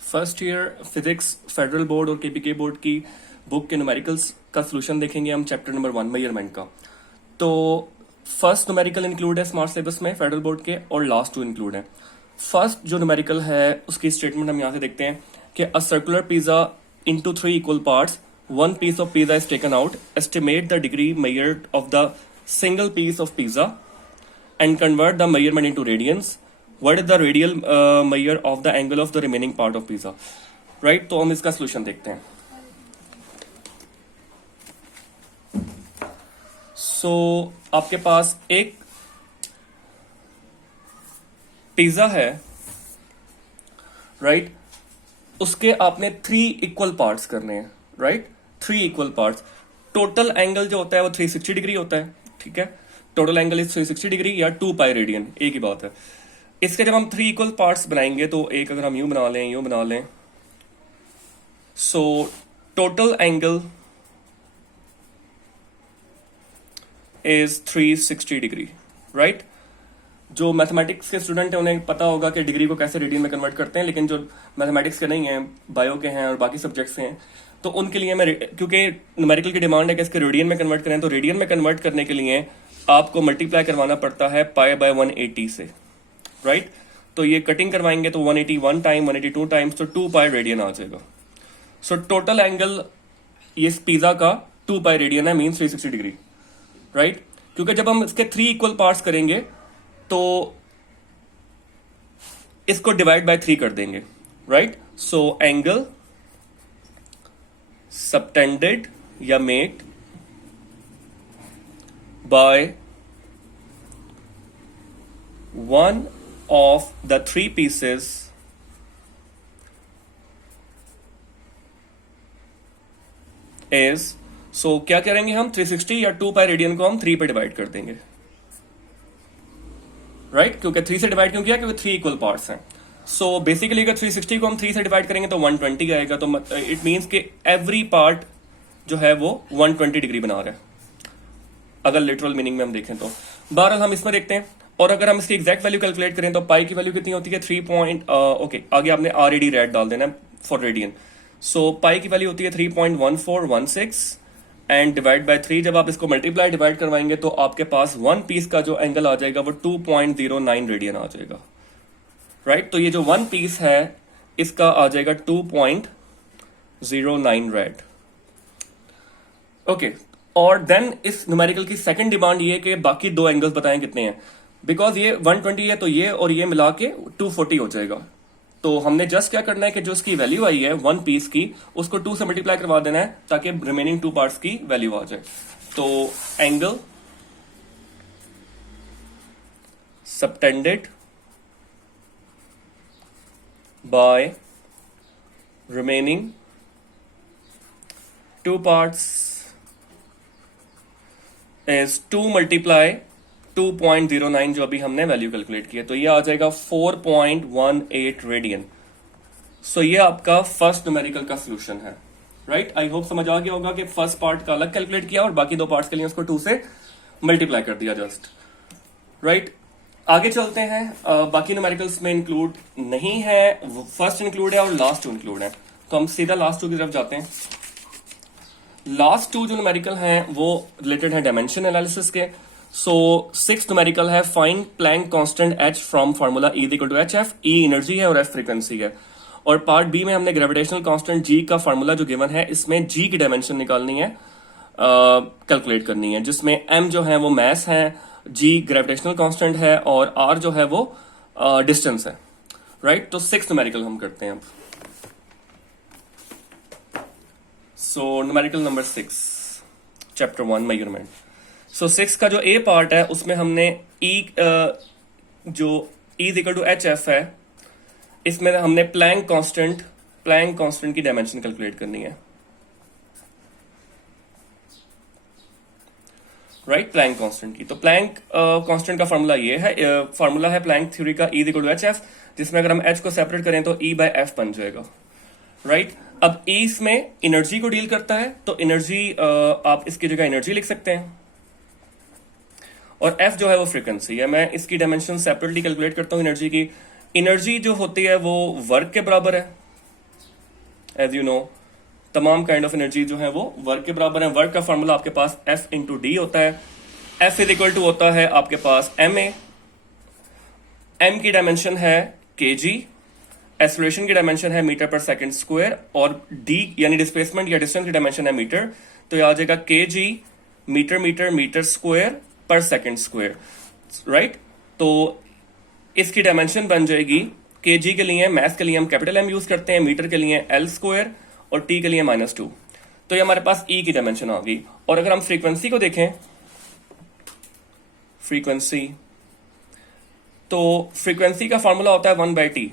First year physics federal board और KPK board की book के न्यूमेरिकल्स का सोल्यूशन देखेंगे हम चैप्टर नंबर 1 मेजरमेंट का। तो फर्स्ट न्यूमेरिकल इंक्लूड है स्मार्ट सिलेबस में फेडरल बोर्ड के और लास्ट 2 इंक्लूड है। फर्स्ट जो न्यूमेरिकल है उसकी स्टेटमेंट हम यहाँ से देखते हैं कि a circular pizza into 3 equal parts, one piece of pizza is taken out, estimate the degree measured of the single piece of pizza and convert the measurement into radians. What is the radial measure of the angle of the remaining part of pizza? Right, तो हम इसका solution देखते हैं। So आपके पास एक pizza है, right, उसके आपने 3 इक्वल पार्ट्स करने हैं, right, 3 equal parts. Total angle जो होता है वो 360 डिग्री होता है, ठीक है, टोटल एंगल इज 360 डिग्री या 2 पाई रेडियन, एक ही बात है। इसके जब हम 3 इक्वल पार्ट्स बनाएंगे तो एक अगर हम यूं बना लें, so total angle is 360 degree, right. जो मैथमेटिक्स के स्टूडेंट हैं उन्हें पता होगा कि डिग्री को कैसे रेडियन में कन्वर्ट करते हैं, लेकिन जो मैथमेटिक्स के नहीं हैं, बायो के हैं और बाकी सब्जेक्ट्स हैं, तो उनके लिए मैं, क्योंकि न्यूमेरिकल की डिमांड है कि इसके रेडियन में कन्वर्ट करें, तो रेडियन में कन्वर्ट करने के लिए आपको मल्टीप्लाई करवाना पड़ता है पाई बाय 180 से, राइट। तो ये कटिंग करवाएंगे तो 181 टाइम 182 टाइम्स, तो 2 पाई रेडियन आ जाएगा। सो टोटल एंगल ये पिज्जा का 2 पाई रेडियन है, मीन्स 360 डिग्री, राइट। क्योंकि जब हम इसके 3 इक्वल पार्ट्स करेंगे तो इसको डिवाइड बाय 3 कर देंगे, राइट। सो एंगल सबटेंडेड या made by one of the 3 pieces is, so क्या करेंगे हम, 360 या 2 पाई रेडियन को हम 3 पे डिवाइड कर देंगे, राइट, क्योंकि 3 से डिवाइड क्यों किया, क्योंकि 3 इक्वल पार्ट्स हैं। सो बेसिकली अगर 360 को हम 3 से डिवाइड करेंगे तो 120 आएगा, तो इट मींस कि एवरी पार्ट जो है वो 120 डिग्री बना रहा है, अगर लिटरल मीनिंग में हम देखें तो। बहरहाल हम इसमें देखते हैं, और अगर हम इसकी एग्जैक्ट वैल्यू कैलकुलेट करें तो पाई की वैल्यू कितनी होती है, 3 ओके, आगे आपने RAD रेड डाल देना फॉर रेडियन। सो पाई की वैल्यू होती है 3.1416 एंड डिवाइड बाय 3। जब आप इसको मल्टीप्लाई डिवाइड करवाएंगे तो आपके पास 1 पीस का जो एंगल आ जाएगा वो 2.09 रेडियन आ जाएगा, राइट। तो ये जो 1 पीस है इसका आ जाएगा 2.09 रेड, ओके। और देन इस न्यूमेरिकल की सेकंड डिमांड ये कि बाकी 2 एंगल्स बताएं कितने हैं, बिकॉज ये 120 है तो ये और ये मिला के 240 हो जाएगा। तो हमने जस्ट क्या करना है कि जो इसकी वैल्यू आई है 1 पीस की, उसको 2 से मल्टीप्लाई करवा देना है ताकि रिमेनिंग 2 पार्ट्स की वैल्यू आ जाए। तो angle subtended bye remaining 2 parts is 2 multiply 2.09, जो अभी हमने वैल्यू कैलकुलेट किया, तो ये आ जाएगा 4.18 रेडियन। सो ये आपका फर्स्ट न्यूमेरिकल का सोल्यूशन है, राइट। आई होप समझ आ गया होगा कि फर्स्ट पार्ट का अलग कैलकुलेट किया और बाकी 2 पार्ट्स के लिए उसको 2 से मल्टीप्लाई कर दिया जस्ट, राइट। आगे चलते हैं, बाकी न्यूमेरिकल्स में इंक्लूड नहीं है, फर्स्ट इंक्लूड है और लास्ट 2 इंक्लूड है, तो हम सीधा लास्ट 2 की तरफ जाते हैं। लास्ट 2 जो न्यूमेरिकल हैं वो रिलेटेड है डायमेंशन एनालिसिस के। सो 6th न्यूमेरिकल है find Planck constant H from formula E equal to HF। E energy है और F फ्रीक्वेंसी है। और पार्ट बी में हमने ग्रेविटेशनल कांस्टेंट G का फार्मूला जो गिवन है, इसमें G की डायमेंशन निकालनी है, कैलकुलेट करनी है, जिसमें M जो है वो मास है, G ग्रेविटेशनल कांस्टेंट है और R जो है वो डिस्टेंस है, राइट। तो 6th न्यूमेरिकल हम करते हैं अब। So numerical number 6 chapter 1 measurement. So 6 का जो ए पार्ट है उसमें हमने जो E इक्वल टू HF है, इसमें हमने प्लैंक कांस्टेंट की डायमेंशन कैलकुलेट करनी है, राइट, प्लैंक कांस्टेंट की। तो प्लैंक कांस्टेंट का फार्मूला ये है, फार्मूला है प्लैंक थ्योरी का E इक्वल टू HF, जिसमें अगर हम H को सेपरेट करें तो E बाय F बन जाएगा, राइट। अब E इसमें एनर्जी को डील करता है, तो एनर्जी आप इसकी जगह एनर्जी लिख सकते हैं, और F जो है वो फ्रीक्वेंसी है। मैं इसकी डायमेंशन सेपरेटली कैलकुलेट करता हूं एनर्जी की। एनर्जी जो होती है वो वर्क के बराबर है, एज यू नो तमाम काइंड ऑफ एनर्जी जो है वो वर्क के बराबर है। वर्क का फॉर्मूला आपके पास F इंटू डी होता है। F इज इक्वल टू होता है आपके पास ma, m की डायमेंशन है kg, एक्सेलरेशन की डायमेंशन है मीटर पर सेकंड स्क्वायर, और d यानी डिस्प्लेसमेंट या डिस्टेंस की डायमेंशन है मीटर, तो यह आ जाएगा kg metre metre metre square पर सेकंड स्क्वायर, राइट। तो इसकी डायमेंशन बन जाएगी kg के लिए, मैथ के लिए हम कैपिटल M यूज करते हैं, मीटर के लिए L स्क्वायर और t के लिए -2। तो ये हमारे पास E की डायमेंशन आ गई। और अगर हम फ्रीक्वेंसी को देखें, फ्रीक्वेंसी, तो फ्रीक्वेंसी का फॉर्मूला होता है 1/t,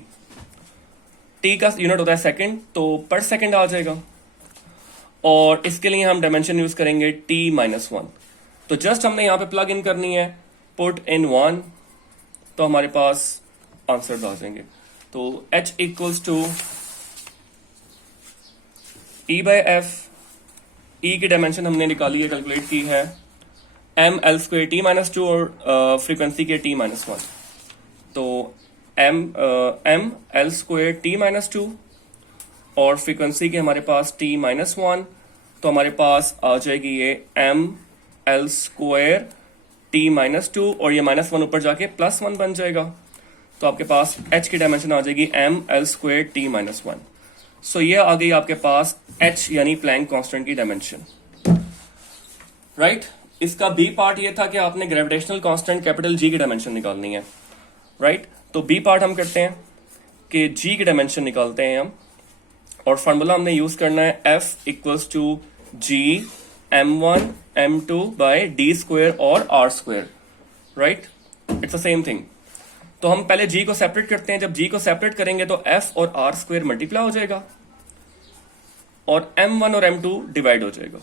t का यूनिट होता है सेकंड, तो पर सेकंड आ जाएगा। और इसके लिए हम डायमेंशन यूज करेंगे t-1। तो जस्ट हमने यहां पे प्लग इन करनी है, पुट इन 1, तो हमारे पास आंसर आ जाएंगे। तो h equals to E/F, E की डायमेंशन हमने निकाली है, कैलकुलेट की है, mL² t-2 और फ्रीक्वेंसी के t-1। तो mL² t-2 और फ्रीक्वेंसी के हमारे पास t-1, तो हमारे पास आ जाएगी ये mL² t-2 और ये -1 ऊपर जाके +1 बन जाएगा। तो आपके पास h की डायमेंशन आ जाएगी mL² t-1। सो ये आ गई आपके पास h यानी प्लैंक कांस्टेंट की डायमेंशन, राइट। इसका बी पार्ट ये था कि आपने ग्रेविटेशनल कांस्टेंट कैपिटल G की डायमेंशन निकालनी है, राइट। तो बी पार्ट हम करते हैं कि G की डायमेंशन निकालते हैं हम, और फार्मूला हमने यूज करना है F equals to G m1 m2 by d² और r², right. It's the same thing. तो हम पहले G को सेपरेट करते हैं। जब G को सेपरेट करेंगे तो F और r² मल्टीप्लाई हो जाएगा और m1 और m2 डिवाइड हो जाएगा,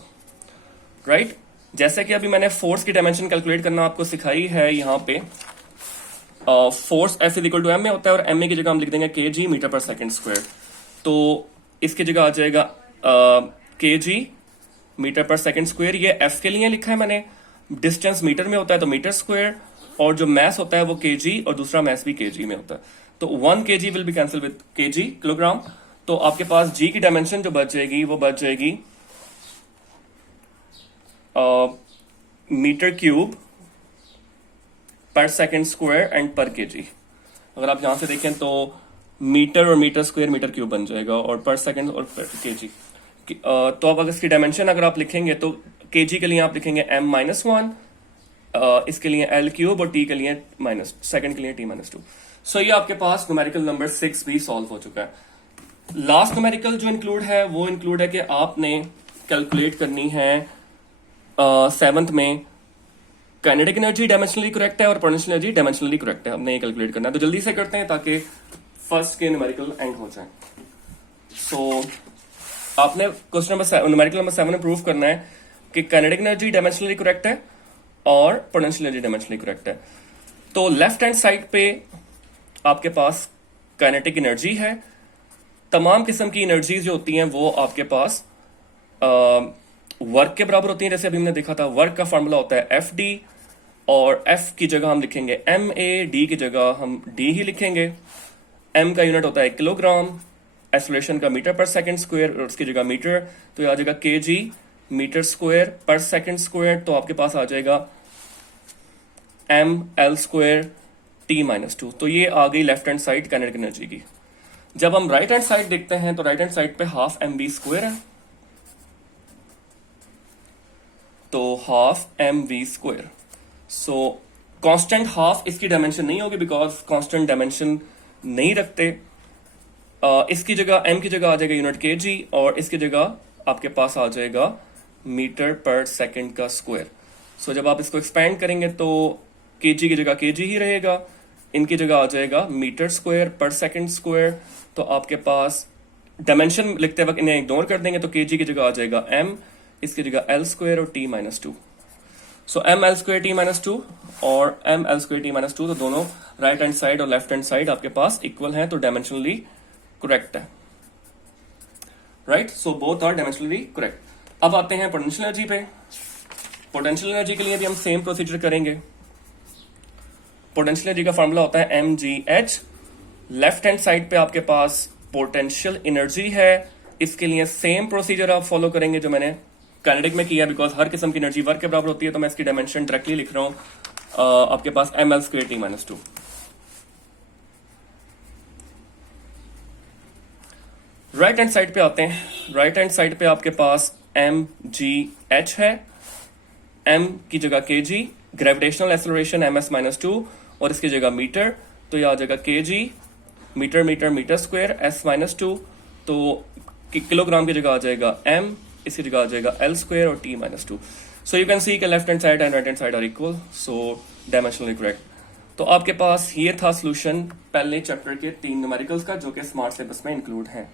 राइट। जैसे कि अभी मैंने फोर्स की डायमेंशन कैलकुलेट करना आपको सिखाई है यहाँ पे। Force F is equal to ma होता है, और ma की जगह हम लिख देंगे kg मीटर पर सेकंड स्क्वायर। तो इसकी जगह आ जाएगा kg मीटर पर सेकंड स्क्वायर। ये F के लिए लिखा है मैंने, डिस्टेंस मीटर में होता है तो मीटर स्क्वायर, और जो मैस होता है वो kg, और दूसरा मैस भी kg में होता है। तो 1 kg will be cancel with kg, kilogram. तो आपके पास G की डायमेंशन जो बच जाएगी वो बच जाएगी मीटर क्यूब पर सेकंड स्क्वायर एंड पर kg। अगर आप यहां से देखें तो मीटर और मीटर स्क्वायर मीटर क्यूब बन जाएगा, और पर सेकंड और पर kg। तो अब अगर इसकी डायमेंशन अगर आप लिखेंगे तो kg के लिए आप लिखेंगे m-1, इसके लिए L क्यूब, और t के लिए सेकंड के लिए t-2। सो ये आपके पास न्यूमेरिकल नंबर 6 भी सॉल्व हो चुका है। लास्ट न्यूमेरिकल जो इंक्लूड है वो इंक्लूड है कि आपने कैलकुलेट करनी है 7th में काइनेटिक एनर्जी डायमेंशनली करेक्ट है और पोटेंशियल एनर्जी डायमेंशनली करेक्ट है। हमने ये कैलकुलेट करना है, तो जल्दी से करते हैं ताकि फर्स्ट के न्यूमेरिकल एंड हो जाए। सो आपने क्वेश्चन नंबर न्यूमेरिकल नंबर 7 में प्रूव करना है कि काइनेटिक एनर्जी डायमेंशनली करेक्ट है और पोटेंशियल एनर्जी डायमेंशनली करेक्ट है। तो लेफ्ट हैंड साइड पे आपके पास काइनेटिक एनर्जी है। तमाम किस्म की एनर्जीज जो होती हैं वो आपके पास वर्क के बराबर होती हैं। जैसे अभी हमने देखा था, वर्क का फॉर्मूला होता है FD, और F की जगह हम लिखेंगे MA, D की जगह हम D ही लिखेंगे। M का यूनिट होता है किलोग्राम, एक्सेलरेशन का मीटर पर सेकंड स्क्वायर, और उसकी जगह मीटर, तो ये आ जाएगा kg मीटर स्क्वायर पर सेकंड स्क्वायर। तो आपके पास आ जाएगा mL² t-2। तो ये आ गई left hand side kinetic energy की। जब हम राइट हैंड साइड देखते हैं तो राइट हैंड साइड पे हाफ mv² है, तो हाफ mv²। सो कांस्टेंट हाफ इसकी डायमेंशन नहीं होगी, बिकॉज कांस्टेंट डायमेंशन नहीं रखते। इसकी जगह m की जगह आ जाएगा यूनिट kg, और इसकी जगह आपके पास आ जाएगा मीटर पर सेकंड का स्क्वायर। सो जब आप इसको एक्सपेंड करेंगे तो kg की जगह kg ही रहेगा, इनकी जगह आ जाएगा मीटर स्क्वायर पर सेकंड स्क्वायर। तो आपके पास डायमेंशन लिखते वक्त इन्हें इग्नोर कर देंगे, तो kg की जगह आ जाएगा m, इसकी जगह L² और t-2। सो mL² t-2 और mL² t-2, तो दोनों राइट हैंड साइड और लेफ्ट हैंड साइड आपके पास इक्वल हैं, तो डायमेंशनली करेक्ट है, right. So both are dimensionally correct. अब आते हैं पोटेंशियल एनर्जी पे। पोटेंशियल एनर्जी के लिए भी हम सेम प्रोसीजर करेंगे। पोटेंशियल एनर्जी का फॉर्मूला होता है mgh। लेफ्ट हैंड साइड पे आपके पास पोटेंशियल एनर्जी है, इसके लिए सेम प्रोसीजर आप फॉलो करेंगे जो मैंने काइनेटिक में किया, बिकॉज हर किस्म की एनर्जी वर्क के बराबर होती है, तो मैं इसकी डायमेंशन डायरेक्टली लिख रहा हूं आपके पास ml² t-2। Right hand side पे आते हैं। राइट हैंड साइड पे आपके पास mgh है, m की जगह kg, ग्रेविटेशनल एक्सेलरेशन ms-2 और इसकी जगह मीटर, तो ये आ जाएगा kg metre metre metre square s-2, तो किलोग्राम की जगह आ जाएगा m, इसकी जगह आ जाएगा l² और t-2। So you can see कि left hand side and right hand side are equal, so dimensionally correct. तो आपके पास ये था सोल्यूशन पहले चैप्टर के 3 न्यूमेरिकल्स का, जो कि स्मार्ट सिलेबस में इंक्लूड हैं।